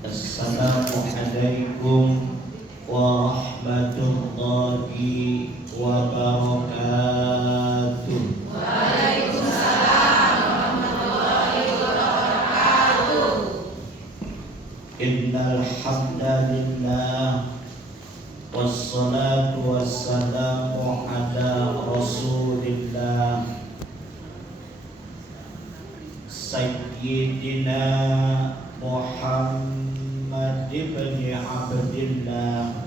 Assalamualaikum warahmatullahi wabarakatuh. Waalaikumsalam warahmatullahi wabarakatuh. Innal hamdalillah wassalatu wassalamu ala rasulillah sayyidina Muhammad ibn Abdillah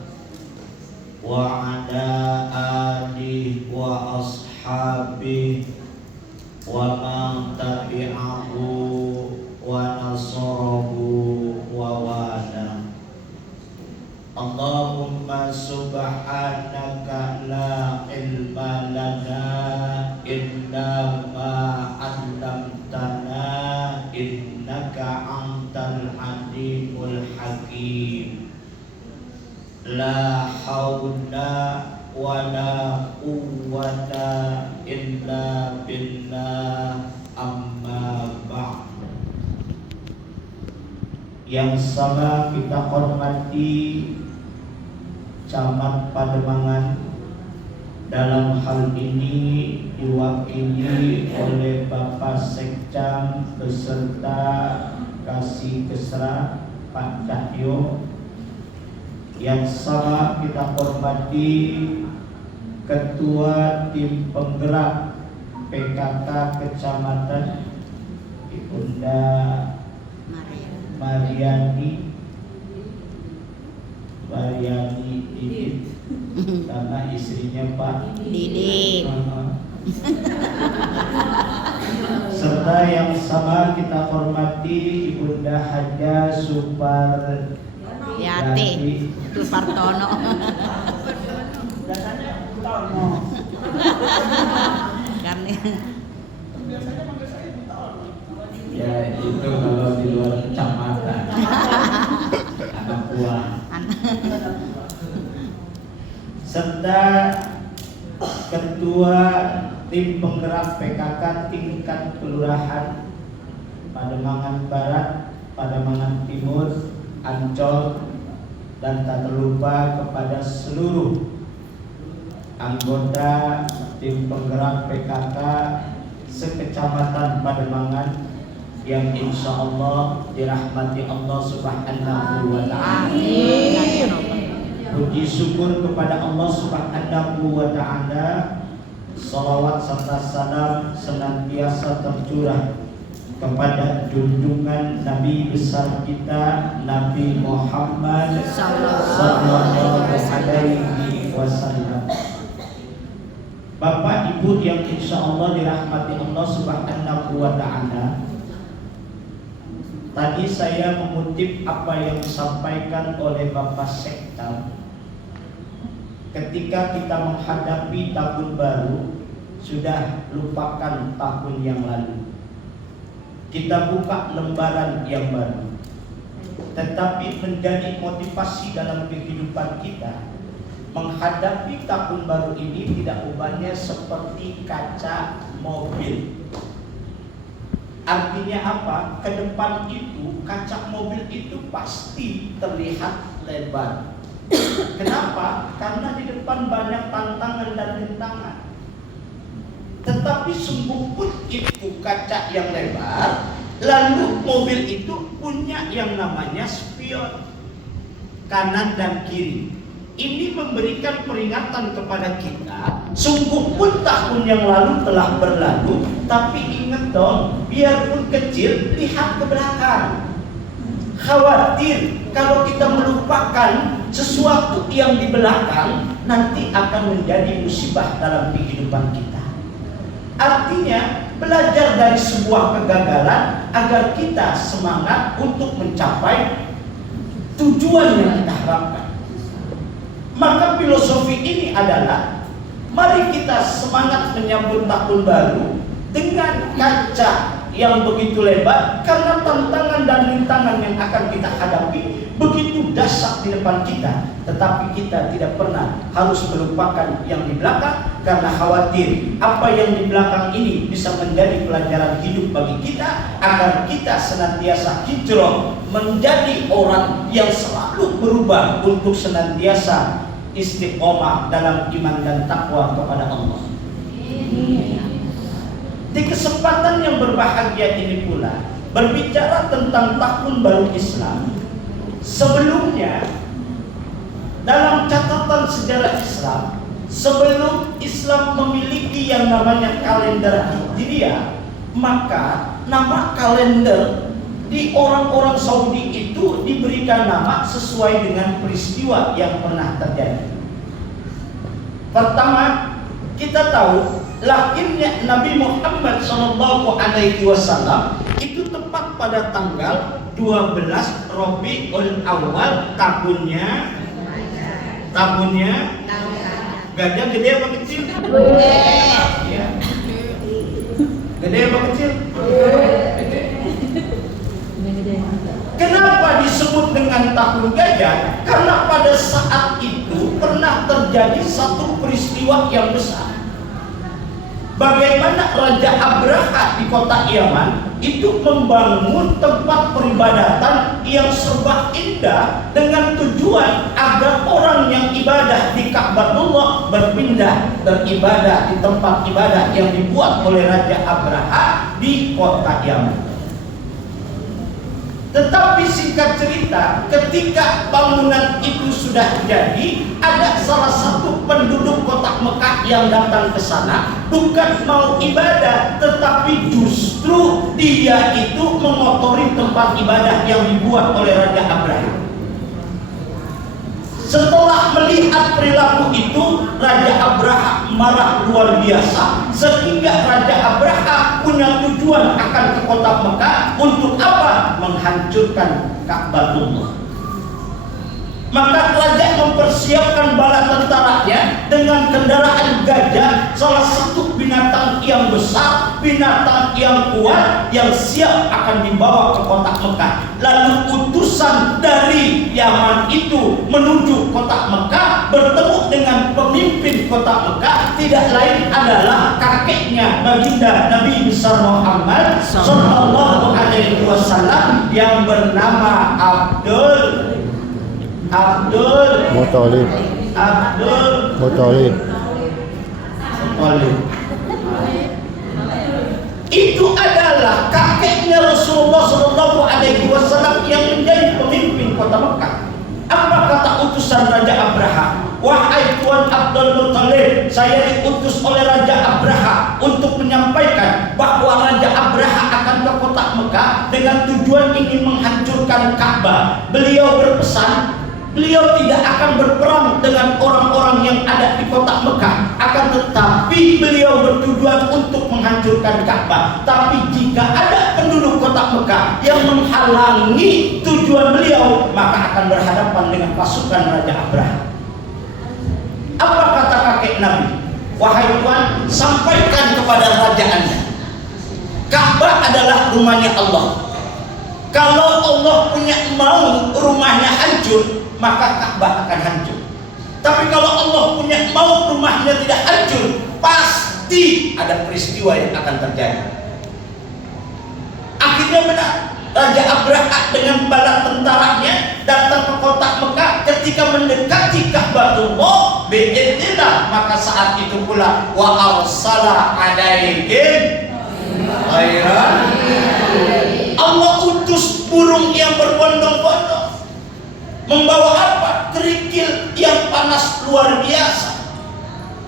wa ala alihi wa ashabihi wa man tabi'ahu wa nasarahu wa wala. Allahumma subhanaka la ilma lana illa ma 'allamtana innaka antal alimul hakim. La haula wa la quwwata illa billah, amma ba'd. Yang sama kita hormati Camat Pademangan, dalam hal ini diwakili oleh Bapak Sekcam beserta Kasih Kesra Pak Cahyo. Yang sama kita hormati Ketua Tim Penggerak PKK Kecamatan Ibunda Mariani Didit, karena istrinya Pak Didit. Serta yang sama kita hormati Ibunda Haja Yati Supartono. Karena ya itu kalau di luar kecamatan anak buah. Serta Ketua Tim Penggerak PKK tingkat kelurahan Pademangan Barat, Pademangan Timur, Ancol, dan tak terlupa kepada seluruh anggota Tim Penggerak PKK sekecamatan Pademangan yang insya Allah dirahmati Allah Subhanahu wa Ta'ala. Puji syukur kepada Allah Subhanahu wa Ta'ala. Salawat serta salam senantiasa tercurah kepada junjungan Nabi besar kita, Nabi Muhammad sallallahu alaihi wasallam. Bapak Ibu yang insya Allah dirahmati Allah Subhanahu wa Ta'ala, tadi saya mengutip apa yang disampaikan oleh Bapak Sekta. Ketika kita menghadapi tahun baru, sudah lupakan tahun yang lalu. Kita buka lembaran yang baru. Tetapi menjadi motivasi dalam kehidupan kita. Menghadapi tahun baru ini tidak ubahnya seperti kaca mobil. Artinya apa? Ke depan itu kaca mobil itu pasti terlihat lebar. Kenapa? Karena di depan banyak tantangan dan rintangan. Tetapi sungguh pun itu kaca yang lebar, lalu mobil itu punya yang namanya spion kanan dan kiri. Ini memberikan peringatan kepada kita. Sungguh pun tahun yang lalu telah berlalu, tapi ingat dong, biarpun kecil, lihat ke belakang. Khawatir kalau kita melupakan sesuatu yang di belakang, nanti akan menjadi musibah dalam kehidupan kita. Artinya belajar dari sebuah kegagalan agar kita semangat untuk mencapai tujuan yang kita harapkan. Maka filosofi ini adalah mari kita semangat menyambut tahun baru dengan kaca yang begitu lebar, karena tantangan dan rintangan yang akan kita hadapi begitu dahsyat di depan kita. Tetapi kita tidak pernah harus melupakan yang di belakang, karena khawatir apa yang di belakang ini bisa menjadi pelajaran hidup bagi kita, agar kita senantiasa hijrah menjadi orang yang selalu berubah untuk senantiasa istiqomah dalam iman dan takwa kepada Allah. Di kesempatan yang berbahagia ini pula, berbicara tentang tahun baru Islam, sebelumnya dalam catatan sejarah Islam, sebelum Islam memiliki yang namanya kalender Hijriah, maka nama kalender di orang-orang Saudi itu diberikan nama sesuai dengan peristiwa yang pernah terjadi. Pertama, kita tahu lahirnya Nabi Muhammad SAW itu tepat pada tanggal 12 Rabiul Awal tahunnya gajah gede apa kecil? Ya. Gede apa kecil? Gede. Kenapa disebut dengan tahun gajah? Karena pada saat itu pernah terjadi satu peristiwa yang besar. Bagaimana Raja Abraha di kota Yaman itu membangun tempat peribadatan yang serba indah dengan tujuan agar orang yang ibadah di Ka'batullah berpindah beribadah di tempat ibadah yang dibuat oleh Raja Abraha di kota Yaman. Tetapi singkat cerita, ketika bangunan itu sudah jadi, ada salah satu penduduk kota Mekah yang datang ke sana, bukan mau ibadah, tetapi justru dia itu mengotori tempat ibadah yang dibuat oleh Raja Abraha. Setelah melihat perilaku itu, Raja Abraha marah luar biasa, sehingga Raja Abraha punya tujuan akan ke kota Mekah untuk apa? Menghancurkan Ka'batullah. Maka raja mempersiapkan bala tentaranya dengan kendaraan gajah, salah satu binatang yang besar, binatang yang kuat, yang siap akan dibawa ke kota Mekah. Lalu utusan dari Yaman itu menuju kota Mekah, bertemu dengan pemimpin kota Mekah, tidak lain adalah kakeknya baginda Nabi besar Muhammad Sallallahu Alaihi Wasallam yang bernama Abdul Muthalib. Itu adalah kakeknya Rasulullah SAW yang menjadi pemimpin kota Mekah. Apa kata utusan Raja Abraha? Wahai Tuan Abdul Muthalib, saya diutus oleh Raja Abraha untuk menyampaikan bahwa Raja Abraha akan ke kota Mekah dengan tujuan ingin menghancurkan Ka'bah. Beliau berpesan, beliau tidak akan berperang dengan orang-orang yang ada di kota Mekah, akan tetapi beliau bertujuan untuk menghancurkan Ka'bah. Tapi jika ada penduduk kota Mekah yang menghalangi tujuan beliau, maka akan berhadapan dengan pasukan Raja Abraha. Apa kata kakek Nabi? Wahai Tuan, sampaikan kepada raja Anda, Ka'bah adalah rumahnya Allah. Kalau Allah punya mau rumahnya hancur, maka Ka'bah akan hancur. Tapi kalau Allah punya mau rumahnya tidak hancur, pasti ada peristiwa yang akan terjadi. Akhirnya benar, Raja Abraha dengan bala tentaranya datang ke kota Mekah. Ketika mendekati Ka'batullah, bi'idznillah, maka saat itu pula wa arsala alaihim khairan. Allah utus burung yang berbondong-bondong, membawa apa? Kerikil yang panas luar biasa.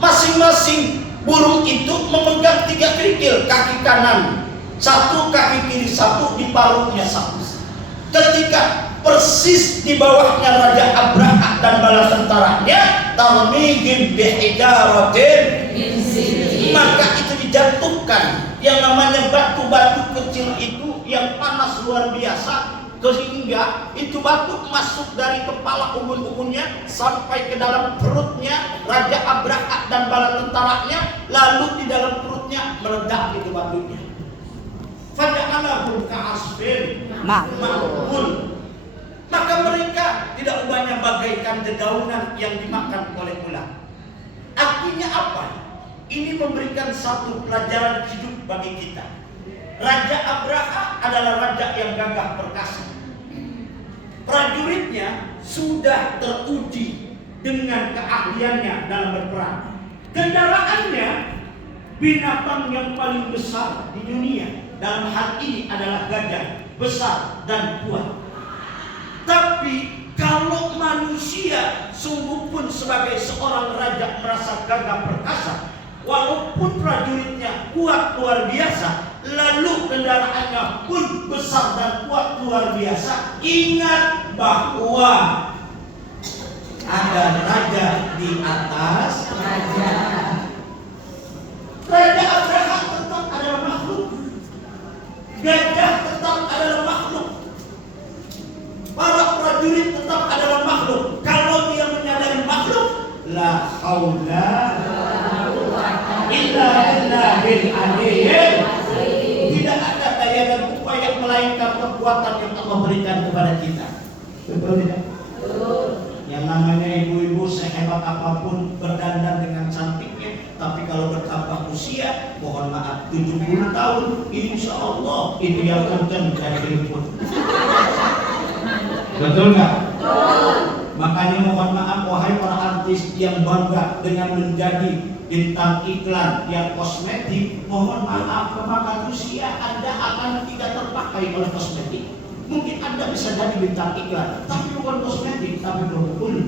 Masing-masing burung itu memegang 3 kerikil, kaki kanan satu, kaki kiri satu, di paruhnya satu. Ketika persis di bawahnya Raja Abraha dan bala tentaranya, tarmihim bihijaratin, maka itu dijatuhkan yang namanya batu-batu kecil itu yang panas luar biasa, sehingga itu batu masuk dari kepala ubun-ubunnya sampai ke dalam perutnya Raja Abraha dan bala tentaranya, lalu di dalam perutnya meledak itu batunya. Faja'alahum ka'asfin ma'kul. Maka mereka tidak ubahnya bagaikan dedaunan yang dimakan oleh ular. Artinya apa? Ini memberikan satu pelajaran hidup bagi kita. Raja Abraha adalah raja yang gagah perkasa. prajuritnya sudah teruji dengan keahliannya dalam berperang. Kendaraannya binatang yang paling besar di dunia, dalam hal ini adalah gajah, besar dan kuat. Tapi kalau manusia sungguh pun sebagai seorang raja merasa gagah perkasa, walaupun prajuritnya kuat luar biasa, lalu kendaraannya pun besar dan kuat luar biasa, ingat bahwa ada raja di atas raja. Raja Abraham tetap adalah makhluk, gajah tetap adalah makhluk, para prajurit tetap adalah makhluk. Kalau dia menyadari makhluk, la haula illa billahil aliyyil, tidak ada daya dan upaya melainkan kekuatan yang Allah berikan kepada kita. Betul tidak? Yang namanya ibu-ibu sehebat apapun berdandan dengan cantiknya, tapi kalau bertambah usia, mohon maaf 70 tahun, insya Allah itu yang kencang dari keriput. Betul nggak? Makanya mohon maaf wahai para artis yang bangga dengan menjadi bintang iklan yang kosmetik, mohon maaf kemakan usia Anda akan tidak terpakai oleh kosmetik. Mungkin Anda bisa jadi bintang iklan, tapi bukan kosmetik, tapi produk kulit.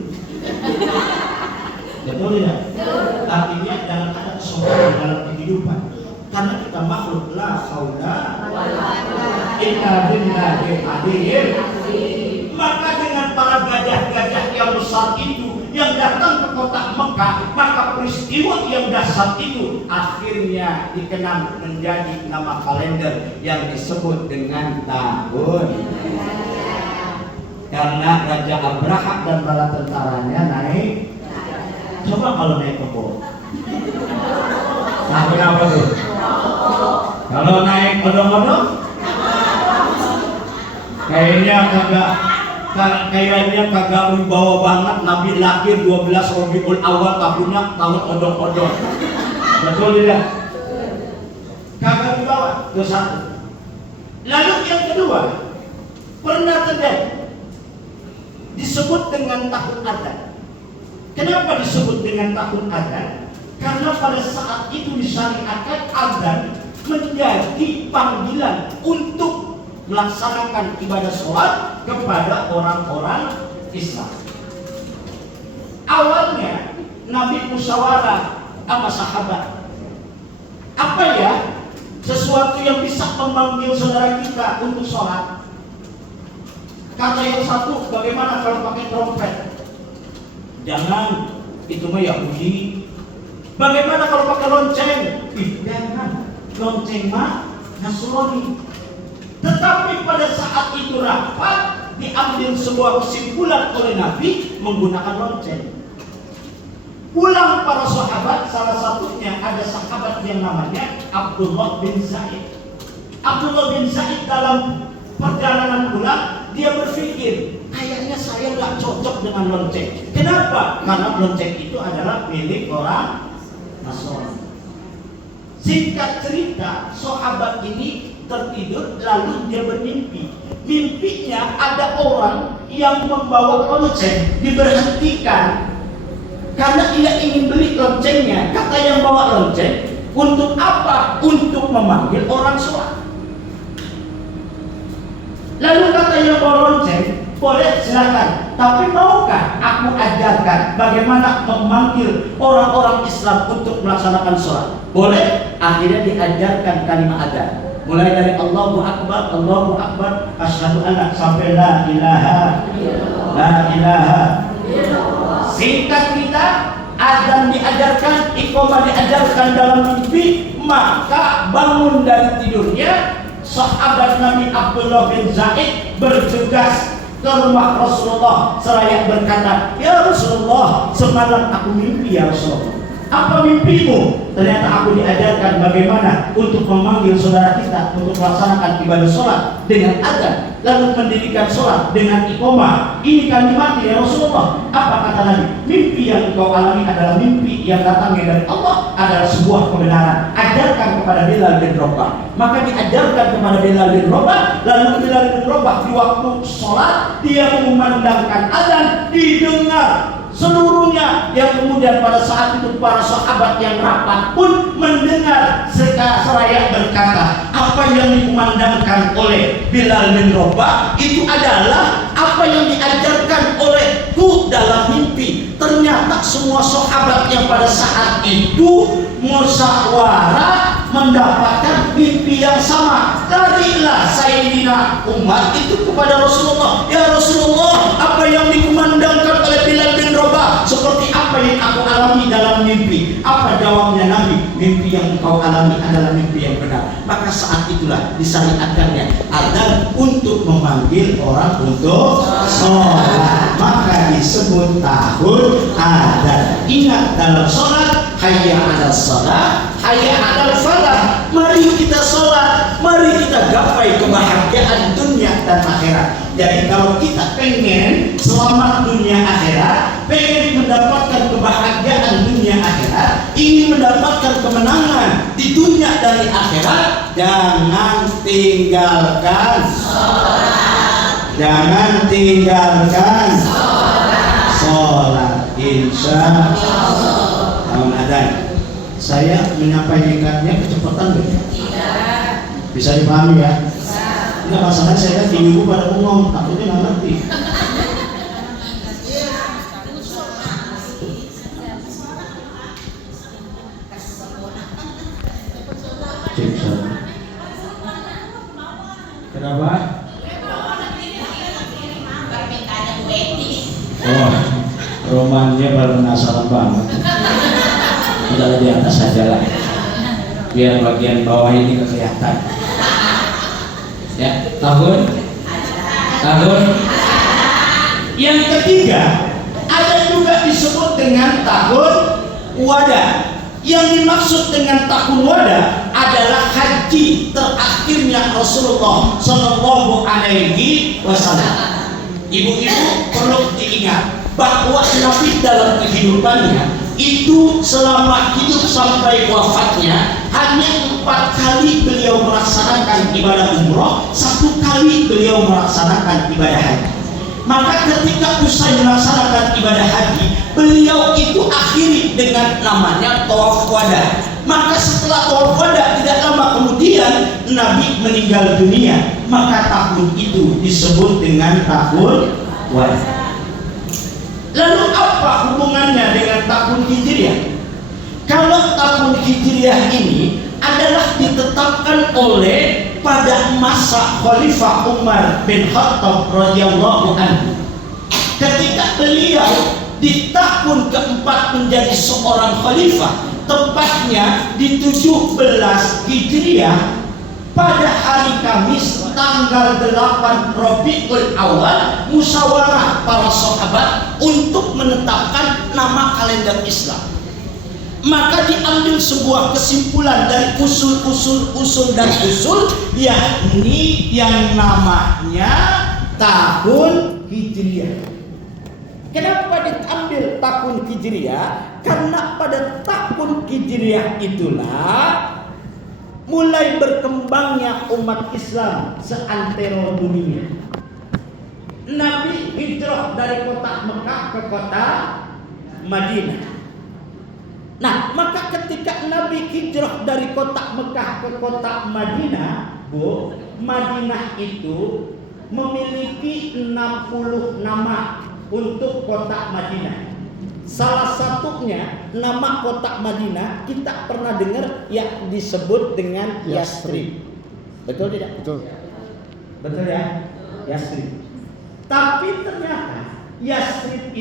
Betul tidak? Artinya jangan ada kesombongan dalam kehidupan, karena kita makhluk la haula illa billahil aliyyil. Maka dengan para gajah-gajah yang besar itu yang datang ke kota Mekah, maka peristiwa yang dahsyat itu akhirnya dikenal menjadi nama kalender yang disebut dengan tahun. Karena Raja Abraham dan bala tentaranya naik. Coba kalau naik kebo. Nah, kenapa tuh? Kalau naik odong-odong, kayaknya kagak wibawa banget. Nabi lahir 12 Rabiul Awal tahunnya tahun odong-odong. Betul tidak? Kagak wibawa. Itu satu. Lalu yang kedua, pernah terjadi disebut dengan tahun adzan. Kenapa disebut dengan tahun adzan? Karena pada saat itu disyariatkan adzan menjadi panggilan untuk melaksanakan ibadah sholat kepada orang-orang Islam. Awalnya Nabi musyawarah sama sahabat, apa ya sesuatu yang bisa memanggil saudara kita untuk sholat. Kata yang satu, bagaimana kalau pakai trompet? Jangan, itu mah Yahudi. Bagaimana kalau pakai lonceng? Jangan, lonceng mah Nasrani. Tetapi pada saat itu rapat, diambil sebuah kesimpulan oleh Nabi menggunakan lonceng. Pulang para sahabat, salah satunya ada sahabat yang namanya Abdullah bin Zaid. Abdullah bin Zaid dalam perjalanan pulang, dia berpikir, kayaknya saya nggak cocok dengan lonceng. Kenapa? Karena lonceng itu adalah milik orang Nasrani. Singkat cerita, sahabat ini tertidur lalu dia bermimpi. Mimpinya ada orang yang membawa lonceng diberhentikan karena ia ingin beli loncengnya. Kata yang bawa lonceng, untuk apa? Untuk memanggil orang sholat. Lalu kata yang bawa lonceng, boleh silakan, tapi maukah aku ajarkan bagaimana memanggil orang-orang Islam untuk melaksanakan sholat? Boleh. Akhirnya diajarkan kalimat adzan. Mulai dari Allahu Akbar, asyhadu anna sampai la ilaha. Singkat cerita, adzan diajarkan, iqamah diajarkan dalam mimpi, maka bangun dari tidurnya sahabat Nabi Abdullah bin Zaid bergegas ke rumah Rasulullah seraya berkata, ya Rasulullah, semalam aku mimpi ya Rasulullah. Apa mimpimu? Ternyata aku diajarkan bagaimana untuk memanggil saudara kita untuk melaksanakan ibadah sholat dengan adzan, lalu mendirikan sholat dengan iqamah. Ini kami mati ya Rasulullah. Apa kata Nabi? Mimpi yang engkau alami adalah mimpi yang datangnya dari Allah, adalah sebuah kebenaran. Ajarkan kepada Bilal bin Rabah. Maka diajarkan kepada Bilal bin Rabah, lalu Bilal bin Rabah di waktu sholat dia memandangkan adzan, didengar seluruhnya, yang kemudian pada saat itu para sahabat yang rapat pun mendengar seraya berkata, apa yang dikumandangkan oleh Bilal bin Rabah itu adalah apa yang diajarkan olehku dalam mimpi. Ternyata semua sahabat yang pada saat itu musyawarah mendapatkan mimpi yang sama. Larilah Sayyidina Umar itu kepada Rasulullah, ya Rasulullah, apa yang dikumandangkan oleh Bilal bin Rabah seperti apa yang aku alami dalam mimpi. Apa jawabnya Nabi? Mimpi yang engkau alami adalah mimpi yang benar. Maka saat itulah disyariatkannya adzan untuk memanggil orang untuk sholat. Maka disebut tahun adzan. Ingat dalam sholat, hayya 'alal sholat, hayya 'alal falah. Mari kita sholat, mari kita gapai kebahagiaan dunia dan akhirat. Jadi kalau kita pengen selamat dunia akhirat, pengen mendapatkan kebahagiaan dunia akhirat, ingin mendapatkan kemenangan di dunia dan di akhirat, jangan tinggalkan sholat. Jangan tinggalkan sholat. Insya Allah. Tahun adzan. Saya menyampaikannya kecepatan tidak? Bisa dipahami ya? Tidak, masalahnya saya lihat di ibu pada ngomong, takutnya nggak ngerti. Kenapa? Oh, romannya baru penasaran banget. Udah di atas saja lah, biar bagian bawah ini kelihatan. Ya, tahun. Yang ketiga, ada juga disebut dengan tahun wada. Yang dimaksud dengan tahun wada adalah haji terakhirnya Rasulullah Shallallahu Alaihi Wasallam. Ibu-ibu perlu diingat bahwa Nabi dalam kehidupannya itu selama hidup sampai wafatnya hanya 4 kali beliau melaksanakan ibadah umroh, 1 kali beliau melaksanakan ibadah haji. Maka ketika usai melaksanakan ibadah haji, beliau itu akhiri dengan namanya tawaf wada. Maka setelah tawaf wada tidak lama kemudian Nabi meninggal dunia. Maka tahun itu disebut dengan tahun wada. Lalu apa hubungannya dengan tahun Hijriah? Kalau tahun Hijriah ini adalah ditetapkan oleh pada masa Khalifah Umar bin Khattab radhiyallahu anhu. Ketika beliau di tahun keempat menjadi seorang khalifah, tepatnya di 17 Hijriah, pada hari Kamis tanggal 8 Rabiul Awal, musyawarah para sahabat untuk menetapkan nama kalender Islam. Maka diambil sebuah kesimpulan dari usul dan usul, yakni yang namanya tahun Hijriah. Kenapa diambil tahun Hijriah? Karena pada tahun Hijriah itulah mulai berkembangnya umat Islam seantero dunia. Nabi hijrah dari kota Mekah ke kota Madinah. Nah, maka ketika Nabi hijrah dari kota Mekah ke kota Madinah, Madinah itu memiliki 60 nama untuk kota Madinah. Salah satunya nama kota Madinah kita pernah dengar yang disebut dengan Yasrib. Betul tidak? Betul. Betul ya? Yasrib. Tapi ternyata Yasrib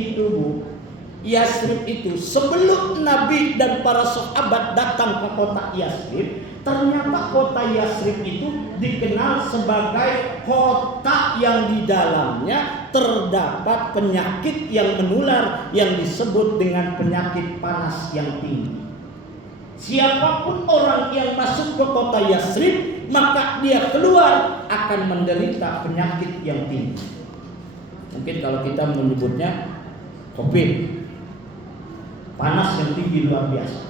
itu sebelum Nabi dan para sahabat datang ke kota Yasrib, ternyata kota Yasrib itu dikenal sebagai kota yang di dalamnya terdapat penyakit yang menular yang disebut dengan penyakit panas yang tinggi. Siapapun orang yang masuk ke kota Yasrib, maka dia keluar akan menderita penyakit yang tinggi. Mungkin kalau kita menyebutnya COVID, panas yang tinggi luar biasa.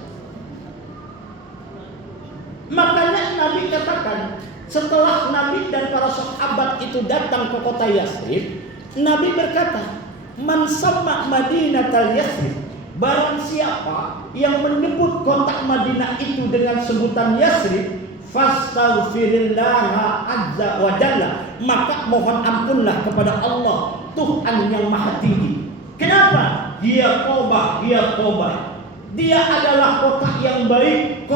Makanya Nabi katakan, setelah Nabi dan para sahabat itu datang ke kota Yasrib, Nabi berkata, "Man sama Madinatal Yasrib." Barang siapa yang menyebut kota Madinah itu dengan sebutan Yasrib, fastaghfirillaha azza wa jalla, maka mohon ampunlah kepada Allah, Tuhan yang maha tinggi. Kenapa? Dia taubat. Dia adalah kota yang baik,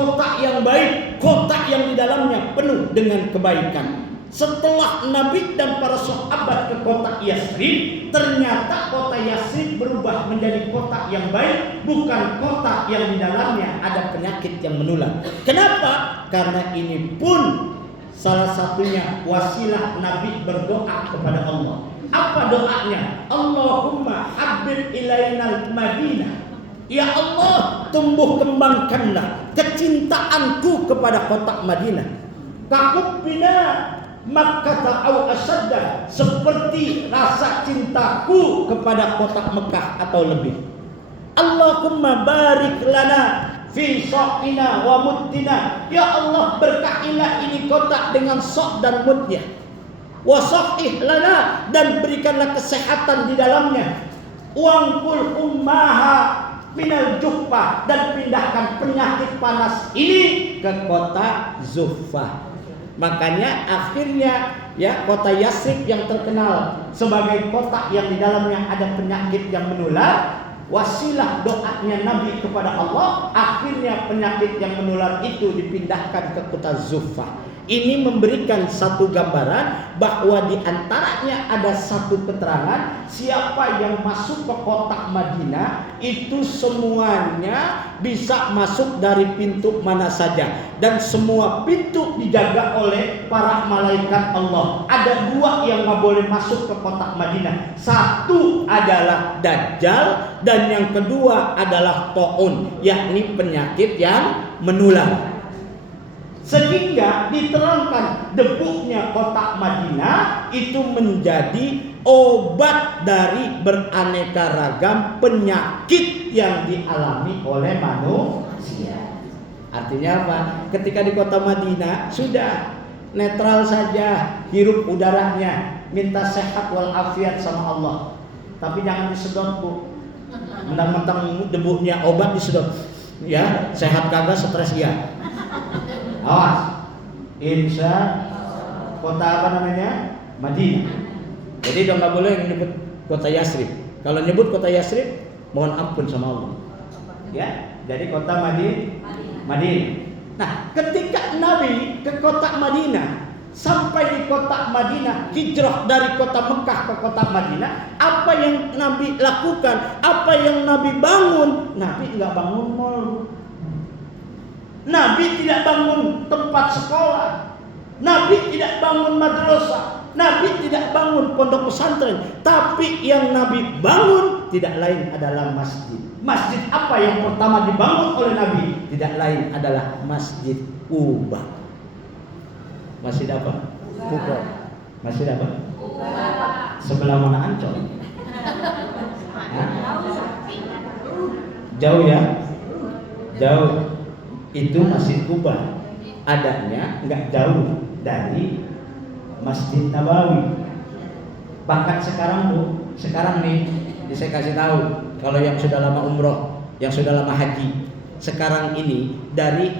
kota yang di dalamnya penuh dengan kebaikan. Setelah Nabi dan para sahabat ke kota Yasrib, ternyata kota Yasrib berubah menjadi kota yang baik, bukan kota yang di dalamnya ada penyakit yang menular. Kenapa? Karena ini pun salah satunya wasilah Nabi berdoa kepada Allah. Apa doanya? Allahumma habbib ilainal Madinah. Ya Allah, tumbuh kembangkanlah kecintaanku kepada kota Madinah. Kahubbina Makkah au asadda, seperti rasa cintaku kepada kota Mekah atau lebih. Allahumma barik lana fi sa'ina wa muddina. Ya Allah, berkahilah ini kota dengan sok dan mudnya. Wa sahih lana, dan berikanlah kesehatan di dalamnya. Wangkul ummaha minal juhfa, dan pindahkan penyakit panas ini ke kota Zuhfa. Makanya akhirnya ya kota Yasrib yang terkenal sebagai kota yang di dalamnya ada penyakit yang menular, wasilah doanya Nabi kepada Allah, akhirnya penyakit yang menular itu dipindahkan ke kota Zuhfa. Ini memberikan satu gambaran bahwa di antaranya ada satu keterangan, siapa yang masuk ke kota Madinah itu semuanya bisa masuk dari pintu mana saja, dan semua pintu dijaga oleh para malaikat Allah. Ada dua yang nggak boleh masuk ke kota Madinah. Satu adalah Dajjal, dan yang kedua adalah Ta'un, yakni penyakit yang menular. Sehingga diterangkan debunya kota Madinah itu menjadi obat dari beraneka ragam penyakit yang dialami oleh manusia. Artinya apa? Ketika di kota Madinah sudah netral saja, hirup udaranya, minta sehat walafiat sama Allah. Tapi jangan disedot, Bu. Mentang-mentang debunya obat disedot. Ya, sehat kagak, stres ya. Awas, insya kota apa namanya? Madinah. Jadi dong nggak boleh nyebut kota Yasrib. Kalau nyebut kota Yasrib, mohon ampun sama Allah. Ya, jadi kota Madinah. Nah, ketika Nabi ke kota Madinah, sampai di kota Madinah, hijrah dari kota Mekah ke kota Madinah, apa yang Nabi lakukan? Apa yang Nabi bangun? Nabi nggak bangun mall. Nabi tidak bangun tempat sekolah. Nabi tidak bangun madrasah. Nabi tidak bangun pondok pesantren. Tapi yang Nabi bangun tidak lain adalah masjid. Masjid apa yang pertama dibangun oleh Nabi? Tidak lain adalah Masjid Quba. Masjid apa? Quba. Masjid apa? Quba. Sebelah mana Ancol? Jauh ya? Jauh. Itu Masjid Quba, adanya nggak jauh dari Masjid Nabawi. Bahkan sekarang nih, saya kasih tahu, kalau yang sudah lama umroh, yang sudah lama haji, sekarang ini dari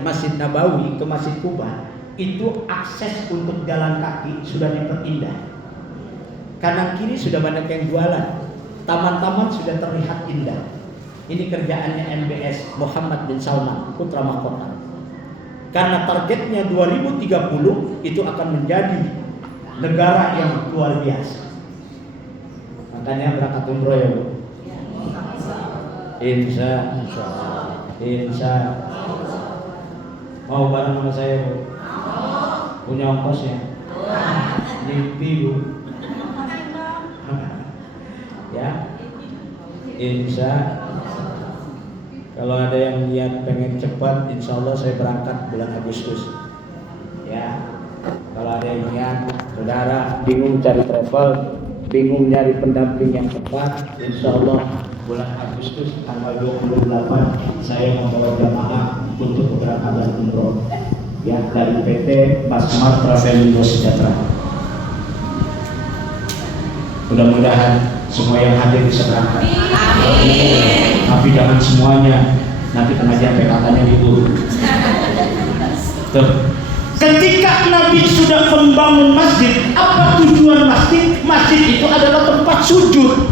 Masjid Nabawi ke Masjid Quba itu akses untuk jalan kaki sudah diperindah. Kanan kiri sudah banyak yang jualan, taman-taman sudah terlihat indah. Ini kerjaannya MBS Muhammad bin Salman, putra mahkota. Karena targetnya 2030 itu akan menjadi negara yang luar biasa. Makanya berangkat umroh ya, Bu. Insya. Mau bareng sama saya, Bu? Punya ongkosnya? Mimpi, Bu. Ya. Insya. Kalau ada yang niat pengen cepat, insya Allah saya berangkat bulan Agustus. Ya, kalau ada yang niat, saudara bingung cari travel, bingung nyari pendamping yang tepat, insya Allah bulan Agustus tanggal 28 saya membawa jamaah untuk keberangkatan umroh. Ya, dari PT Basmar Travelindo Sejahtera. Mudah-mudahan semua yang hadir bisa berangkat. Amin. Tapi jangan semuanya, nanti pengajian PKK-nya libur. Tuh. Ketika Nabi sudah membangun masjid, apa tujuan masjid? Masjid itu adalah tempat sujud.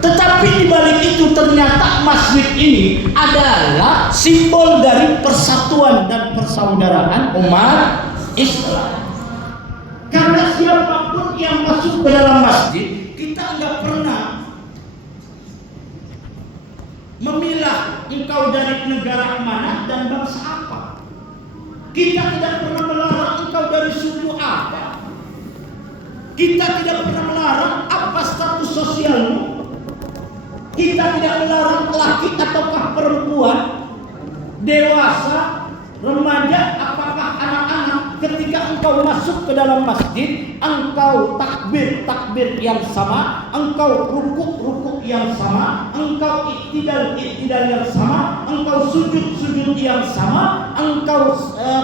Tetapi di balik itu ternyata masjid ini adalah simbol dari persatuan dan persaudaraan umat Islam. Karena siapapun yang masuk ke dalam masjid, kita nggak pernah memilah engkau dari negara mana dan bangsa apa. Kita tidak pernah melarang engkau dari suku apa. Kita tidak pernah melarang apa status sosialmu. Kita tidak melarang laki ataukah perempuan, dewasa, remaja, apakah anak-anak. Ketika engkau masuk ke dalam masjid, engkau takbir yang sama, engkau rukuk yang sama, engkau iktidal yang sama, engkau sujud yang sama, engkau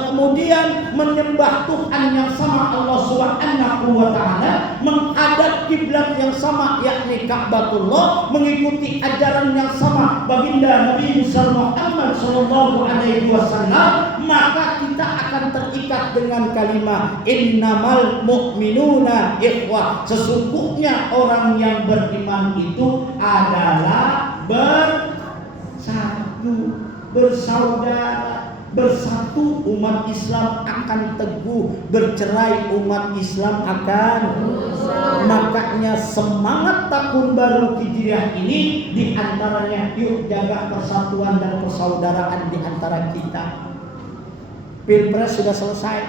kemudian menyembah Tuhan yang sama, Allah Subhanahu wa taala, menghadap kiblat yang sama yakni Ka'batullah, mengikuti ajaran yang sama baginda Nabi Muhammad sallallahu alaihi wasallam, maka kita akan terikat dengan kalimat innamal mu'minuna ikhwah. Sesungguhnya orang yang beriman itu adalah bersatu, bersaudara, bersatu. Umat Islam akan teguh, bercerai umat Islam akan. Makanya semangat tahun baru Hijriah ini diantaranya yuk jaga persatuan dan persaudaraan di antara kita. Pilpres sudah selesai,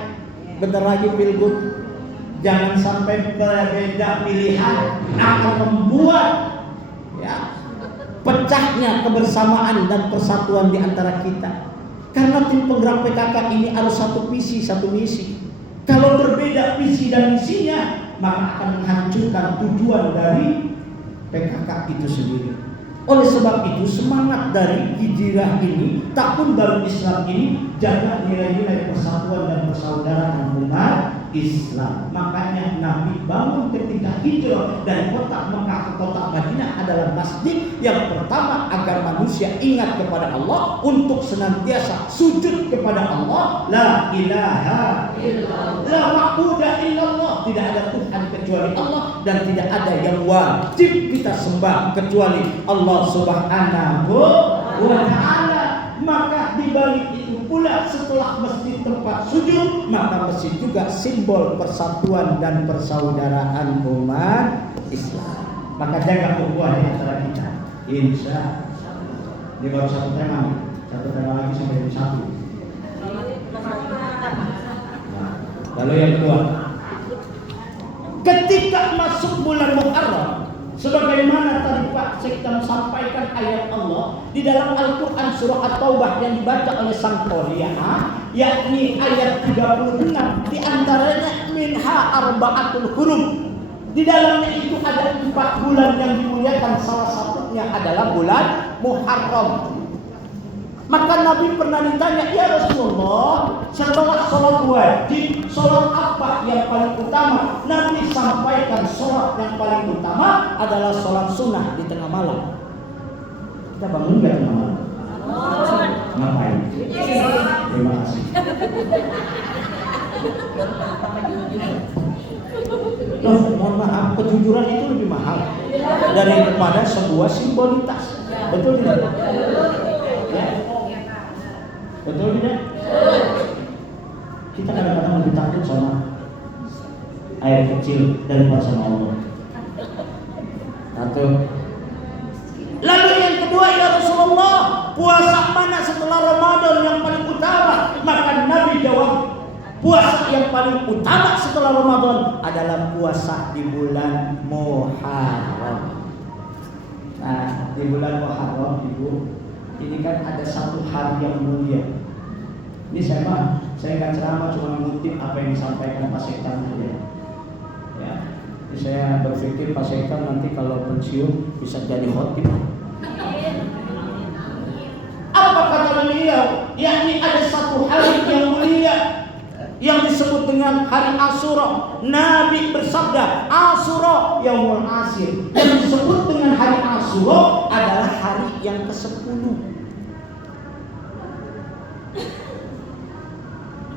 bentar lagi pilgub. Jangan sampai berbeda pilihan akan membuat pecahnya kebersamaan dan persatuan di antara kita. Karena tim penggerak PKK ini harus satu visi, satu misi. Kalau berbeda visi dan misinya, maka akan menghancurkan tujuan dari PKK itu sendiri. Oleh sebab itu semangat dari Hijriah ini, tahun baru Islam ini, jaga nilai-nilai persatuan dan persaudaraan umat Islam. Makanya Nabi bangun ketika hijrah dari kota Mekah ke kota Madinah adalah masjid yang pertama agar manusia ingat kepada Allah, untuk senantiasa sujud kepada Allah. La ilaha illallah, la ma'budu illallah, tidak ada Tuhan kecuali Allah dan tidak ada yang wajib kita sembah kecuali Allah Subhanahu wa ta'ala. Maka di balik itu pula setelah masjid tempat sujud, maka masjid juga simbol persatuan dan persaudaraan umat Islam. Maka jaga ukhuwah di antara kita. Insya Allah. Ini baru satu tema lagi sampai jam 1. Lalu yang kedua, ketika masuk bulan Muharram, sebagaimana tadi Pak Sekdan sampaikan ayat Allah di dalam Al-Quran surah At-Taubah yang dibaca oleh sang Qari'ah, yakni ayat 36, di antaranya minha arba'atul hurum. Di dalamnya itu ada 4 bulan yang dimuliakan, salah satunya adalah bulan Muharram. Maka Nabi pernah ditanya, ya Rasulullah, setelah sholat wajib, sholat apa yang paling utama? Nabi sampaikan sholat yang paling utama adalah sholat sunnah di tengah malam. Kita bangun nggak tengah malam? Ngapain? Terima kasih. Loh, mohon maaf, kejujuran itu lebih mahal daripada sebuah simbolitas. Betul tidak? Ya. Betul tidak? Kita kadang-kadang lebih takut sama air kecil daripada sama Allah. Satu. Lalu yang kedua, ya Rasulullah, puasa mana setelah Ramadan yang paling utama? Maka Nabi jawab, puasa yang paling utama setelah Ramadan adalah puasa di bulan Muharram. Nah, di bulan Muharram Ibu, ini kan ada satu hari yang mulia. Ini saya nggak ceramah, cuma mengutip apa yang disampaikan Pak Sektan aja. Ya, ini saya berpikir Pak Sektan nanti kalau pensiun bisa jadi khotib. Apa kata beliau? Yakni ada satu hari yang mulia yang disebut dengan hari Asyura. Nabi bersabda, Asyura yaumul asir. Yang disebut dengan hari Asyura adalah hari yang ke-10.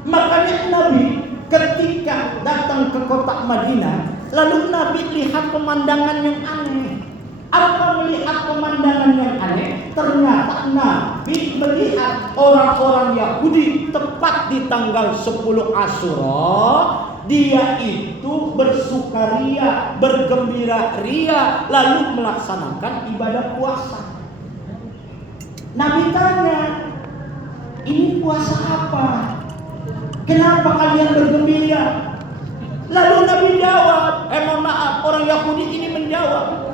Makanya Nabi ketika datang ke kota Madinah, lalu Nabi lihat pemandangan yang aneh. Apa melihat pemandangan yang aneh? Ternyata Nabi melihat orang-orang Yahudi tepat di tanggal 10 Asyura, dia itu bersukaria, bergembira ria, lalu melaksanakan ibadah puasa. Nabi tanya, ini puasa apa? Kenapa kalian bergembira? Lalu Nabi jawab, mohon maaf, orang Yahudi ini menjawab,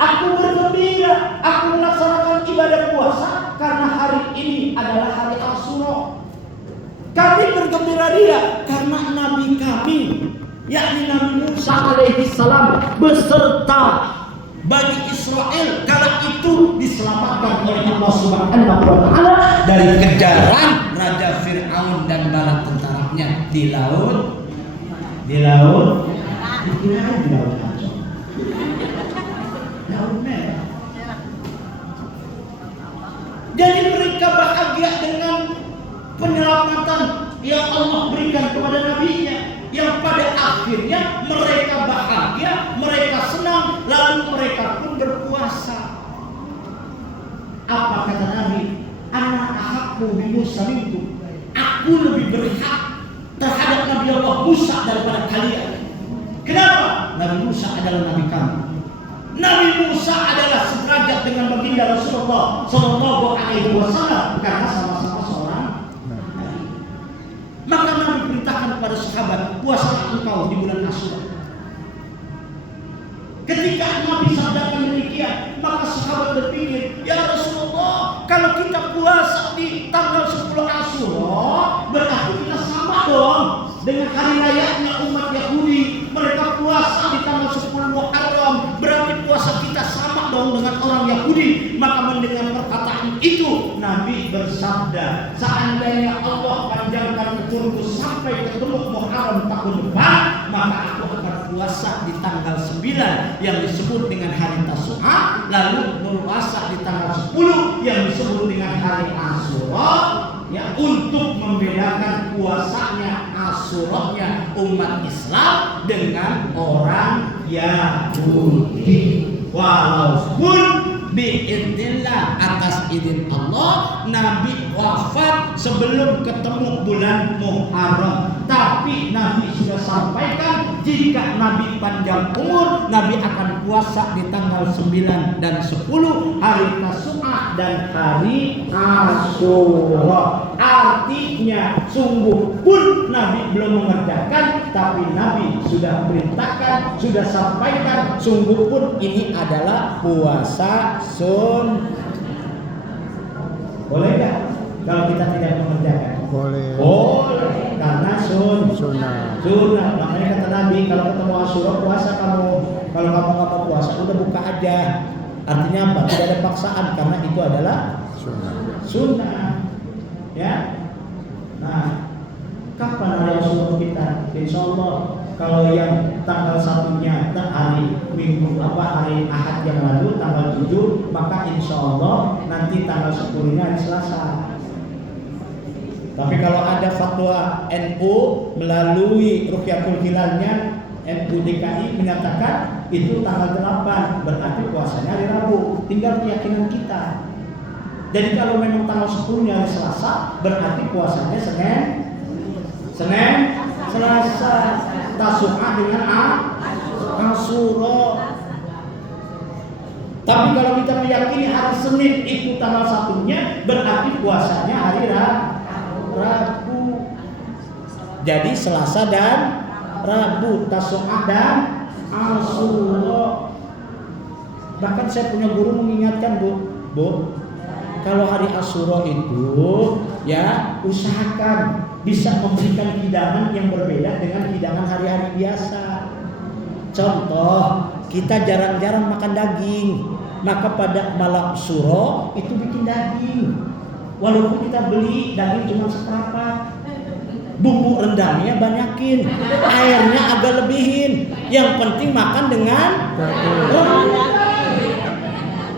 aku bergembira, aku melaksanakan ibadah puasa karena hari ini adalah hari Asyura. Kami bergembira ria karena Nabi kami, yakni Nabi Musa alaihi salam beserta Bani Israel kala itu diselamatkan oleh Allah Subhanahu wa taala dari kejaran Raja Fir'aun dan bala tentaranya di laut Merah. Jadi mereka bahagia dengan penyelamatan yang Allah berikan kepada nabinya, yang pada akhirnya mereka bahagia, mereka senang, lalu mereka pun berpuasa. Apa kata Nabi? Ana ahakku bi Musa minkum. Aku lebih berhak terhadap Nabi Allah Musa daripada kalian. Kenapa? Nabi Musa adalah nabi kami. Nabi Musa adalah sederajat dengan baginda Rasulullah Sallallahu Alaihi Wasallam karena sama-sama seorang nabi. Maka Nabi perintahkan kepada sahabat, puasalah engkau di bulan Asyura. Ketika Nabi sabdakan demikian, maka sahabat berpikir, ya Rasulullah, kalau kita puasa di tanggal 10 Asyura, berarti kita sama dong dengan hari rayanya umat Yahudi. Mereka puasa di tanggal 10 Muharram, berarti puasa kita sama dong dengan orang Yahudi. Maka mendengar perkataan itu, Nabi bersabda, seandainya Allah panjangkan umurku sampai ketemu Muharram tahun depan, maka aku akan puasa di tanggal 9 yang disebut dengan hari Tasu'a, lalu puasa di tanggal 10 yang disebut dengan hari Asyura, ya, untuk membedakan puasanya Asyuranya umat Islam dengan orang Yahudi. Walaupun biidznillah, atas izin Allah, Nabi wafat sebelum ketemu bulan Muharram. Tapi Nabi sudah sampaikan, jika Nabi panjang umur, Nabi akan puasa di tanggal 9 dan 10, hari Tasu'a dan hari Asyura. Artinya sungguh pun Nabi belum mengerjakan, tapi Nabi sudah perintahkan, sudah sampaikan, sungguh pun ini adalah puasa boleh nggak kalau kita tidak mengerjakan? Boleh. Boleh, karena Sunnah. Makanya kata Nabi, kalau ketemu Asyura puasa kamu. Kalau kamu nggak mau puasa, udah buka aja. Artinya apa? Tidak ada paksaan, karena itu adalah sunnah. Ya. Nah, kapan hari Asyura kita? Insya Allah kalau yang tanggal 1-nya hari Minggu hari Ahad yang lalu tanggal 7, maka insya Allah nanti tanggal 10-nya hari Selasa. Tapi kalau ada fatwa NU melalui Ruqyatul Hilalnya, NU DKI menyatakan itu tanggal 8, berarti puasanya hari Rabu. Tinggal keyakinan kita. Jadi kalau memang tanggal 10-nya hari Selasa, berarti puasanya Senin, Selasa, Tasu'a dengan Asyura. Tapi kalau kita meyakini hari Senin itu tanggal 1-nya, berarti puasanya hari Rabu. Jadi Selasa dan Rabu, Tasu'a dan Asyura. Bahkan saya punya guru mengingatkan, Bu, kalau hari Asyura itu ya usahakan bisa memberikan hidangan yang berbeda dengan hidangan hari-hari biasa. Contoh, kita jarang-jarang makan daging, maka pada malam Asyura itu bikin daging. Walaupun kita beli daging cuma seperempat, bumbu rendangnya banyakin, airnya agak lebihin. Yang penting makan dengan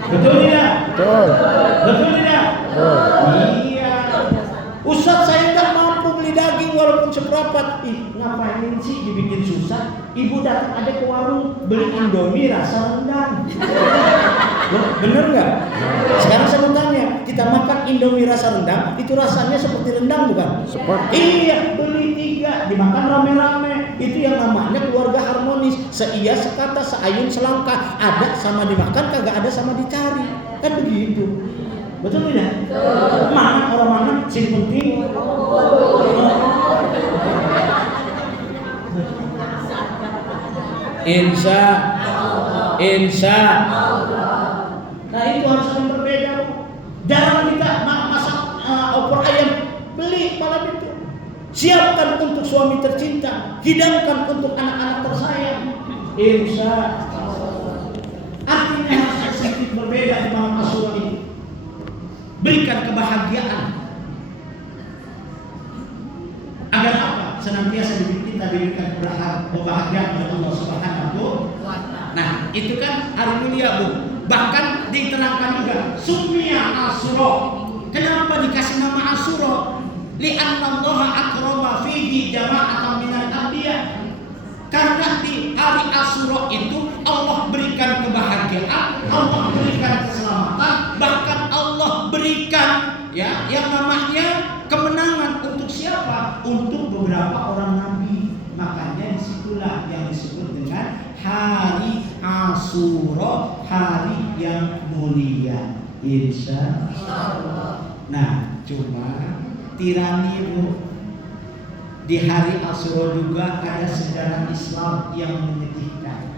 betul tidak? Betul. Betul tidak? Betul. Iya. Ustaz, saya nggak mampu beli daging walaupun seperempat. Ngapain sih dibikin susah? Ibu datang aja ke warung beli Indomie rasa rendang. Loh, bener nggak? Sekarang saya mau tanya, kita makan Indomie rasa rendang, itu rasanya seperti rendang bukan? Seperti. Iya, beli 3, dimakan rame-rame. Itu yang namanya keluarga harmonis. Seia, sekata, seayun, selangkah. Ada sama dimakan, kagak ada sama dicari. Kan begitu. Betul tidak? Mana orang mana sing penting. Insya. Nah itu harus yang berbeda. Jarang kita masak opor ayam, beli malam itu. Siapkan untuk suami tercinta, hidangkan untuk anak-anak tersayang. Insya. Artinya harus sedikit berbeda di malam Asyura ini. Berikan kebahagiaan. Agar apa? Senantiasa kita diberikan kebahagiaan oleh Allah Subhanahu. Nah, itu kan hari mulia, Bu. Bahkan diterangkan juga Summiya Asyura. Kenapa dikasih nama Asyura? Li'anna Allah akrama fihi jama'atan minal anbiya. Karena di hari Asyura itu Allah berikan kebahagiaan, Allah berikan keselamatan, bahkan Allah berikan ya yang namanya kemenangan untuk siapa? Untuk beberapa orang nabi. Makanya disitulah yang disebut dengan hari Asyura, hari yang mulia. Insya Allah. Nah, cuma tirani, Bu. Di hari Asyura juga ada sejarah Islam yang menyedihkan.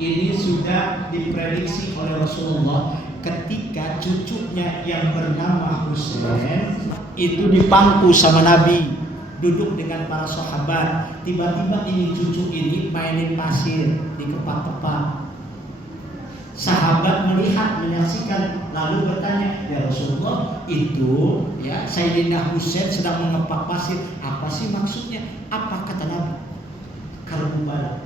Ini sudah diprediksi oleh Rasulullah ketika cucunya yang bernama Husain itu dipangku sama Nabi, duduk dengan para sahabat. Tiba-tiba ini cucu ini mainin pasir di kepak-kepak. Sahabat melihat, menyaksikan, lalu bertanya, ya Rasulullah, itu ya Sayyidina Husain sedang mengepak pasir. Apa sih maksudnya? Apa kata Nabi? Karbala.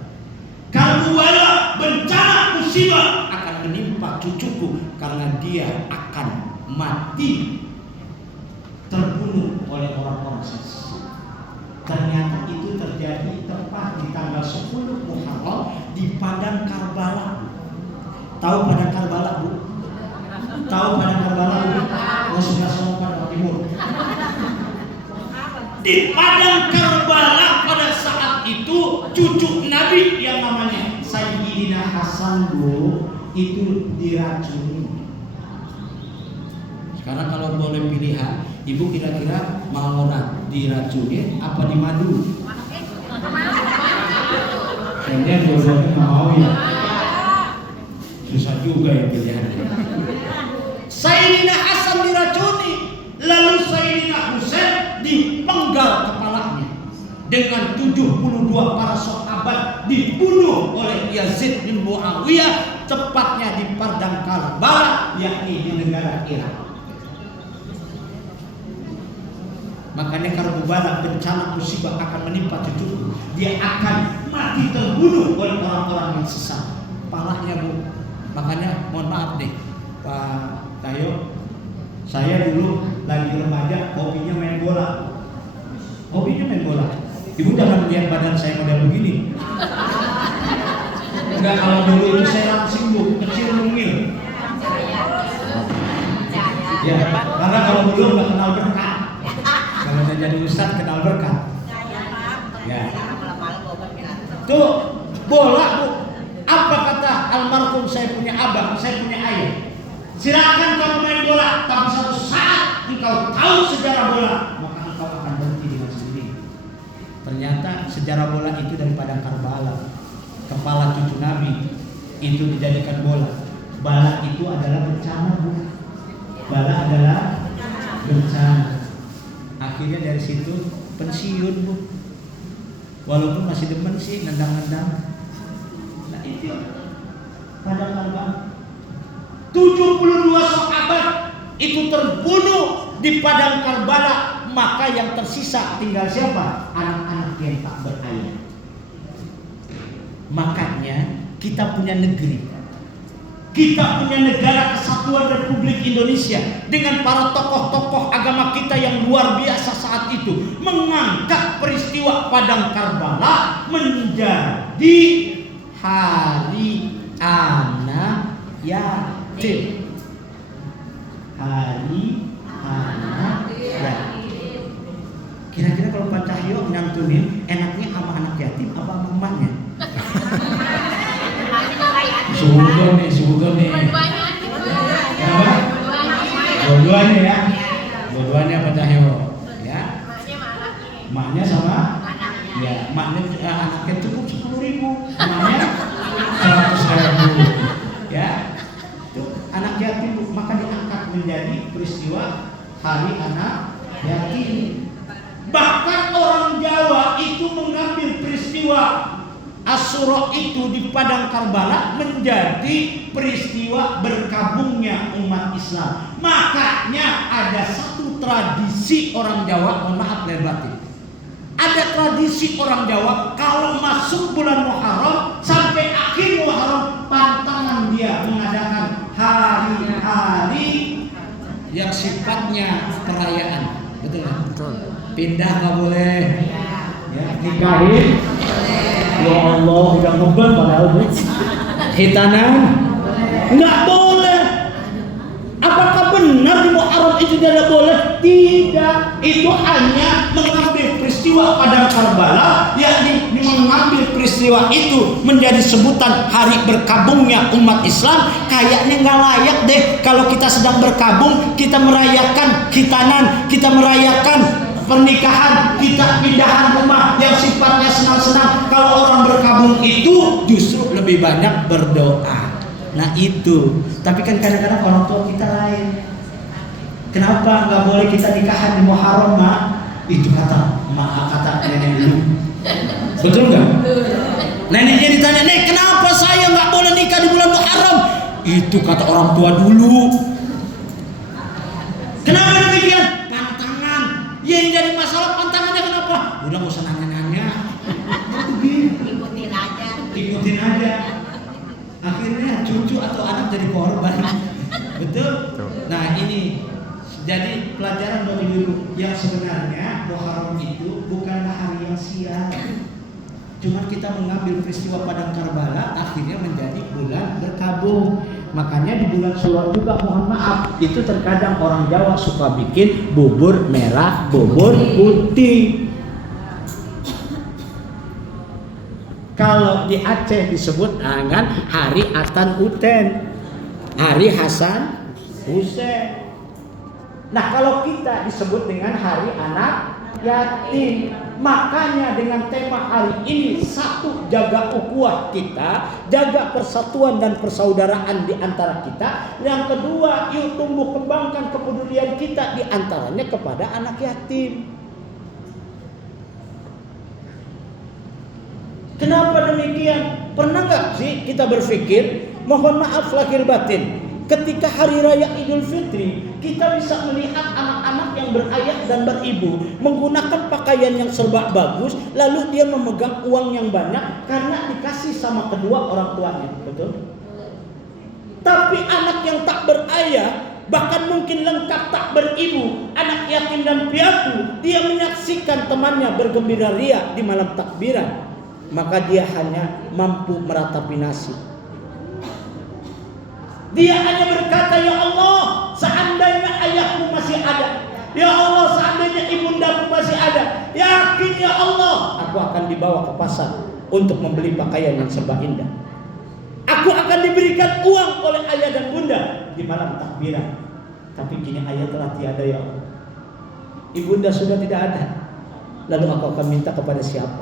Karbala, bencana musibah akan menimpa cucuku karena dia akan mati terbunuh oleh orang-orang sesat. Ternyata itu terjadi tepat di tanggal 10 Muharram di padang Karbala. Tahu padang Karbala, Bu? Tahu padang Karbala, Bu? Rasulullah SAW Timur. Di padang Karbala pada saat itu cucu Nabi yang namanya Sayyidina Hasan, Bu, itu diracuni. Sekarang kalau boleh pilihan, Ibu kira-kira mau diracuni apa dimadu? Kayaknya dua-duanya nggak mau ya. Susah juga ya pilihannya. Sayyidina Hasan diracuni, lalu Sayyidina Husain dipenggal kepalanya. Dengan 72 para sahabat dibunuh oleh Yazid bin Muawiyah, tepatnya di padang Karbala, yakni di negara Irak. Makanya Karbala, bencana musibah akan menimpa cucuku. Dia akan mati terbunuh oleh orang-orang yang sesat. Palanya, Bu. Makanya mohon maaf nih Pak Tayo, saya dulu lagi remaja hobinya main bola. Ibu jangan lihat badan saya model begini. Enggak, kalau dulu itu saya langsing, Bu, kecil mungil. Ya, karena kalau dulu nggak kenal berkat. Kalau saya jadi ustadz kenal berkat. Ya. Tuh bola, Bu. Apa kata almarhum, saya punya abang, saya punya ayah. Silakan kamu main bola, tapi satu saat engkau tahu sejarah bola, maka engkau akan berhenti dengan sendiri. Ternyata sejarah bola itu dari padang Karbala. Kepala cucu Nabi itu dijadikan bola. Bala itu adalah bencana, Bu. Bala adalah bencana. Akhirnya dari situ pensiun, Bu. Walaupun masih demen sih nendang-nendang. Nah itu padang Karbala. 72 sahabat itu terbunuh di padang Karbala. Maka yang tersisa tinggal siapa? Anak-anak yang tak berayah. Makanya kita punya negeri, kita punya negara kesatuan Republik Indonesia dengan para tokoh-tokoh agama kita yang luar biasa saat itu mengangkat peristiwa padang Karbala menjadi Hari Anak Yatim. Hari Anak Yatim. Kira-kira kalau Pak Cahyo nyantunin enaknya sama anak yatim apa sama emaknya? Subuh nih. Dua-duanya ya. Dua-duanya Pak Cahyo. Ya. Maknya sama. Ya, maknya anaknya cukup 10.000, emaknya 100.000. Ya. Itu anak yatim, maka diangkat menjadi peristiwa Hari Anak Yatim. Bahkan orang Jawa itu mengambil peristiwa Asyura itu di padang Karbala menjadi peristiwa berkabungnya umat Islam. Makanya ada satu tradisi orang Jawa, mohon maaf lahir batin. Ada tradisi orang Jawa kalau masuk bulan Muharram sampai akhir Muharram pantangan dia mengadakan hari-hari yang sifatnya perayaan. Betul kan? Betul. Pindah nggak boleh, ya, nikahin. Ya Allah, udah ngeban padahal. Hitanan nggak boleh. Apakah benar di Muharram itu tidak boleh? Tidak. Itu hanya mengambil peristiwa padang Karbala, yakni mengambil peristiwa itu menjadi sebutan hari berkabungnya umat Islam. Kayaknya nggak layak deh kalau kita sedang berkabung, kita merayakan khitanan, kita merayakan pernikahan, kita pindahan rumah yang sifatnya senang-senang. Kalau orang berkabung itu justru lebih banyak berdoa. Nah itu. Tapi kan kadang-kadang orang tua kita lain. Kenapa nggak boleh kita nikahan di Muharram, Mak? Itu kata nenek dulu. Betul nggak? Neneknya ditanya, "Nek, kenapa saya nggak boleh nikah di bulan Muharram?" Itu kata orang tua dulu. Kenapa demikian? Pantangan. Yang jadi masalah pantangannya kenapa? Udah nggak usah nanya-nanya. Ikutin aja. Akhirnya cucu atau anak jadi korban. Betul? Nah ini jadi pelajaran bagi guru yang sebenarnya Muharram itu bukanlah hari yang sial. Cuma kita mengambil peristiwa padang Karbala akhirnya menjadi bulan berkabung. Makanya di bulan Syawal juga mohon maaf itu terkadang orang Jawa suka bikin bubur merah, bubur putih. Kalau di Aceh disebut dengan Hari Atan Uten, Hari Hasan Hussein. Nah kalau kita disebut dengan Hari Anak Yatim. Makanya dengan tema hari ini, satu, jaga ukhuwah kita, jaga persatuan dan persaudaraan di antara kita. Yang kedua, yuk tumbuh kembangkan kepedulian kita di antaranya kepada anak yatim. Kenapa demikian? Pernah nggak sih kita berpikir, mohon maaf lahir batin, ketika hari raya Idul Fitri kita bisa melihat anak-anak yang berayah dan beribu menggunakan pakaian yang serba bagus, lalu dia memegang uang yang banyak karena dikasih sama kedua orang tuanya, betul? Tapi anak yang tak berayah, bahkan mungkin lengkap tak beribu, anak yatim dan piatu, dia menyaksikan temannya bergembira ria di malam takbiran, maka dia hanya mampu meratapi nasib. Dia hanya berkata, "Ya Allah, seandainya ayahku masih ada, ya Allah, seandainya ibundaku masih ada, yakin ya Allah, aku akan dibawa ke pasar untuk membeli pakaian yang serba indah. Aku akan diberikan uang oleh ayah dan bunda di malam takbiran. Tapi kini ayah telah tiada ya Allah. Ibunda sudah tidak ada. Lalu aku akan minta kepada siapa?"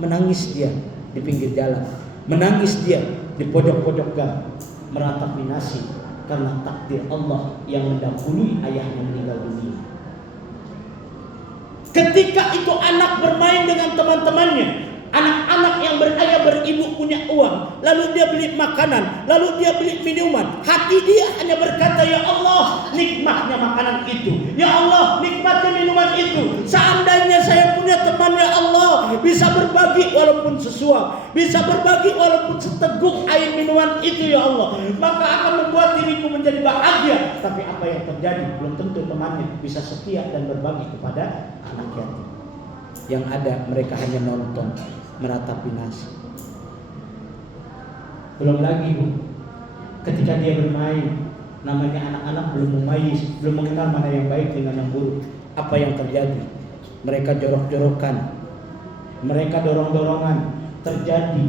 Menangis dia di pinggir jalan. Menangis dia di pojok-pojok gang, meratapi nasib karena takdir Allah yang mendahului ayahnya meninggal dunia. Ketika itu anak bermain dengan teman-temannya, anak-anak yang berayah beribu punya uang, lalu dia beli makanan, lalu dia beli minuman. Hati dia hanya berkata, ya Allah, nikmatnya makanan itu, ya Allah, nikmatnya minuman itu. Seandainya saya punya teman, ya Allah, bisa berbagi walaupun sesuap, bisa berbagi walaupun seteguk air minuman itu, ya Allah, maka akan membuat diriku menjadi bahagia. Tapi apa yang terjadi? Belum tentu temannya bisa setia dan berbagi kepada anak yatim. Yang ada mereka hanya nonton, meratapi nasib. Belum lagi Bu, ketika dia bermain, namanya anak-anak belum memayis, belum mengenal mana yang baik dengan yang buruk. Apa yang terjadi? Mereka jorok-jorokan, mereka dorong-dorongan, terjadi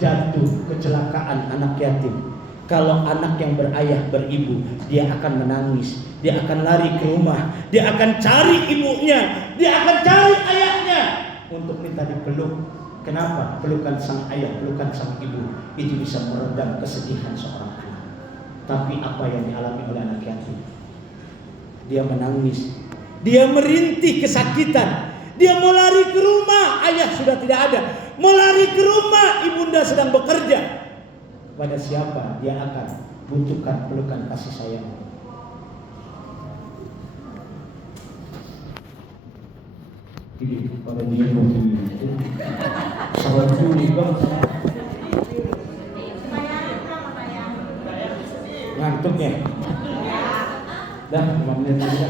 jatuh, kecelakaan anak yatim. Kalau anak yang berayah beribu, dia akan menangis, dia akan lari ke rumah, dia akan cari ibunya, dia akan cari ayahnya untuk minta dipeluk. Kenapa? Pelukan sang ayah, pelukan sang ibu itu bisa meredam kesedihan seorang anak. Tapi apa yang dialami oleh anak yatim? Dia menangis, dia merintih kesakitan, dia mau lari ke rumah, ayah sudah tidak ada, mau lari ke rumah, ibunda sedang bekerja. Pada siapa dia akan butuhkan pelukan kasih sayang? Ini pada dia itu sahabat juga ngantuk ya? Dah 5 menit aja.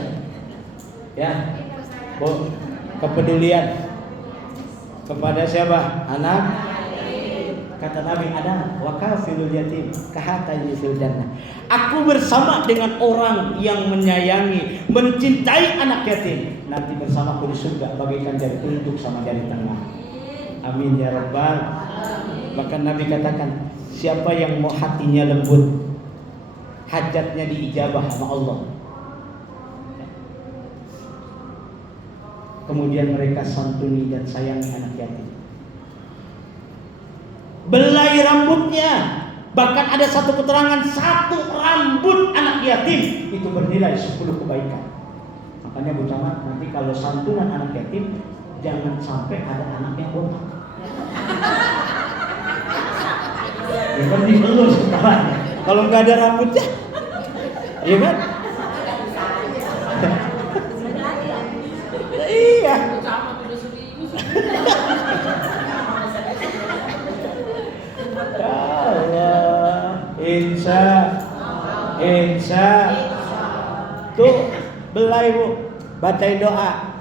Ya, Bu, kepedulian kepada siapa? Anak. Kata Nabi Adam, wa kafilul yatim kahatayni fil jannah. Aku bersama dengan orang yang menyayangi, mencintai anak yatim, nanti bersamaku di surga bagaikan jari telunjuk sama jari tengah. Amin ya rabbal. Bahkan Nabi katakan, siapa yang mau hatinya lembut, hajatnya diijabah sama Allah. Kemudian mereka santuni dan sayangi anak yatim. Belai rambutnya. Bahkan ada satu keterangan, satu rambut anak yatim itu bernilai 10 kebaikan. Makanya Bu Camat, nanti kalau santunan anak yatim, jangan sampai ada anak yang botak. Seperti belum sekarang. Kalau nggak ada rambutnya, iya kan? Iya. Insya tuh belai Bu, bacain doa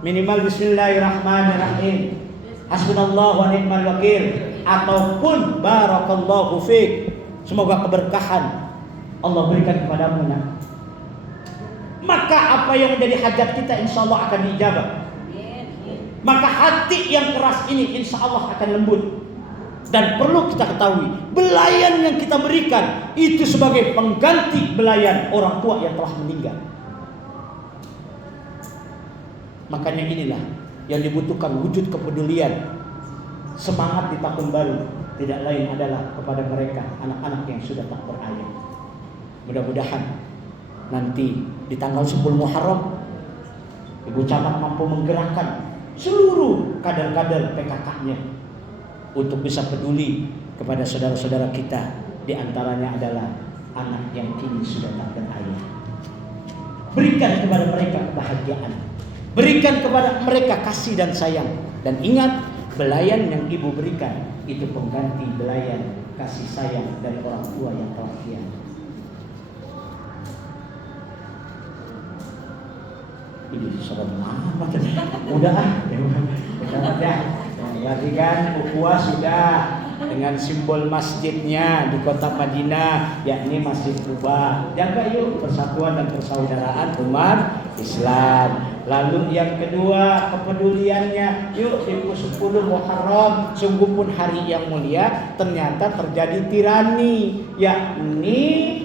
minimal bismillahirrahmanirrahim, hasbunallahu wa ni'mal wakil, ataupun barakallahu fiik, semoga keberkahan Allah berikan kepadamu nak. Maka apa yang menjadi hajat kita insya Allah akan diijabah. Maka hati yang keras ini insya Allah akan lembut. Dan perlu kita ketahui, belayan yang kita berikan itu sebagai pengganti belayan orang tua yang telah meninggal. Makanya inilah yang dibutuhkan wujud kepedulian, semangat di tahun baru, tidak lain adalah kepada mereka anak-anak yang sudah tak berayah. Mudah-mudahan nanti di tanggal 10 Muharram Ibu Camat mampu menggerakkan seluruh kader-kader PKK-nya untuk bisa peduli kepada saudara-saudara kita, di antaranya adalah anak yang kini sudah tak berayah. Berikan kepada mereka kebahagiaan, berikan kepada mereka kasih dan sayang. Dan ingat, belayan yang ibu berikan itu pengganti belayan kasih sayang dari orang tua yang telah tiada. Ini sobat apa? Udah ya. Berarti kan ukhuwah sudah dengan simbol masjidnya di kota Madinah, yakni Masjid Quba. Jaga yuk persatuan dan persaudaraan umat Islam. Lalu yang kedua, kepeduliannya, yuk di 10 Muharram, sungguh pun hari yang mulia, ternyata terjadi tirani, yakni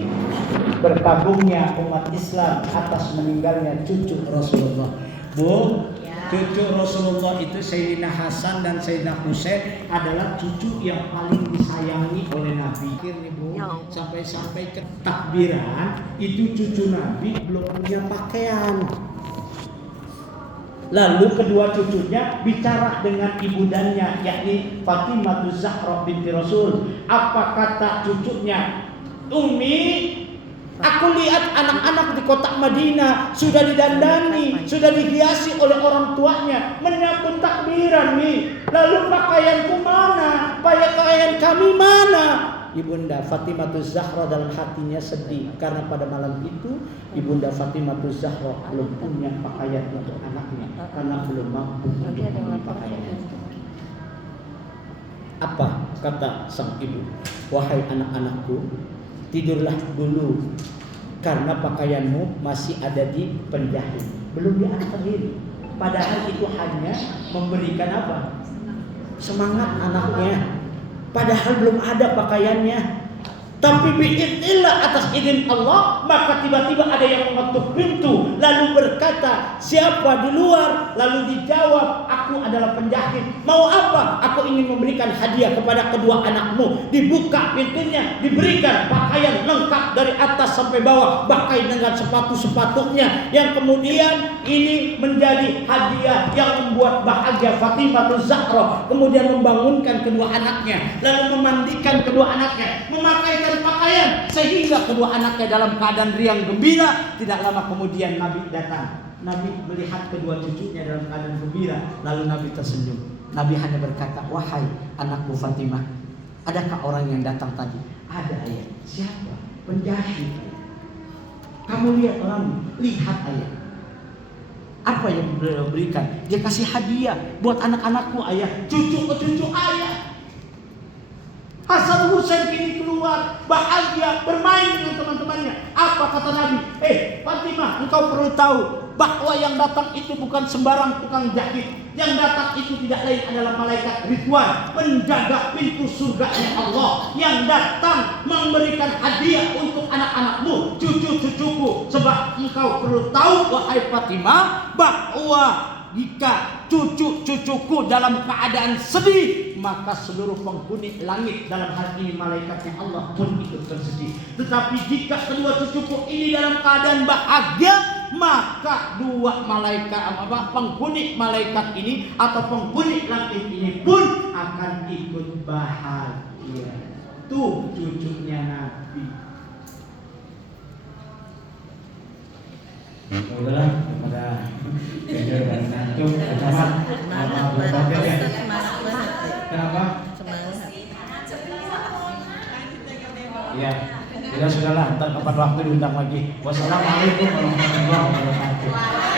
berkabungnya umat Islam atas meninggalnya cucu Rasulullah. Bu, Cucu Rasulullah itu Sayyidina Hasan dan Sayyidina Husain adalah cucu yang paling disayangi oleh Nabi. Nih Bu, sampai-sampai ke takbiran itu cucu Nabi belum punya pakaian. Lalu kedua cucunya bicara dengan ibundanya, yakni Fatimah Zahra binti Rasul. Apa kata cucunya? Umi, aku lihat anak-anak di kota Madinah sudah didandani, sudah dihiasi oleh orang tuanya, menyambut takbiran nih. Lalu pakaianku mana? Pakaian kami mana? Ibunda Fatimah Zahra dalam hatinya sedih karena pada malam itu Ibunda Fatimah Zahra belum punya pakaian untuk anaknya karena belum mampu untuk membeli pakaian. Apa kata sang ibu? Wahai anak-anakku, tidurlah dulu karena pakaianmu masih ada di penjahit, belum diantarin. Padahal itu hanya memberikan apa? Semangat anaknya. Padahal belum ada pakaiannya. Tapi biidznillah, atas izin Allah, maka tiba-tiba ada yang mengetuk pintu lalu berkata, siapa di luar? Lalu dijawab, aku adalah penjahit. Mau apa? Aku ingin memberikan hadiah kepada kedua anakmu. Dibuka pintunya, diberikan pakaian lengkap dari atas sampai bawah, bahkan dengan sepatu-sepatunya, yang kemudian ini menjadi hadiah yang membuat bahagia Fatimah Zahra. Kemudian membangunkan kedua anaknya, lalu memandikan kedua anaknya, memakaikan pakaian, sehingga kedua anaknya dalam keadaan riang gembira. Tidak lama kemudian Nabi datang. Nabi melihat kedua cucunya dalam keadaan gembira, lalu Nabi tersenyum. Nabi hanya berkata, wahai anakku Fatimah, adakah orang yang datang tadi? Ada ayah. Siapa? Penjahit. Kamu lihat orang, lihat ayah. Apa yang beliau berikan? Dia kasih hadiah buat anak-anakku ayah, cucu ayah. Hasan Husain kini keluar bahagia bermain dengan teman-temannya. Apa kata Nabi? Fatimah, engkau perlu tahu bahwa yang datang itu bukan sembarang tukang jahit. Yang datang itu tidak lain adalah malaikat Ridwan, penjaga pintu surganya Allah, yang datang memberikan hadiah untuk anak-anakmu, cucu-cucuku. Sebab engkau perlu tahu wahai Fatimah, bahwa jika cucu-cucuku dalam keadaan sedih, maka seluruh penghuni langit, dalam hal ini malaikatnya Allah, pun ikut bersedih. Tetapi jika kedua cucuku ini dalam keadaan bahagia, maka dua malaikat penghuni malaikat ini atau penghuni langit ini pun akan ikut bahagia. Tuh cucunya Nabi. Udahlah kepada kejar dan ngantuk sama berbagai. Kenapa? Ya, sudahlah, ntar kapan waktu diundang lagi. Wassalamualaikum warahmatullahi wabarakatuh.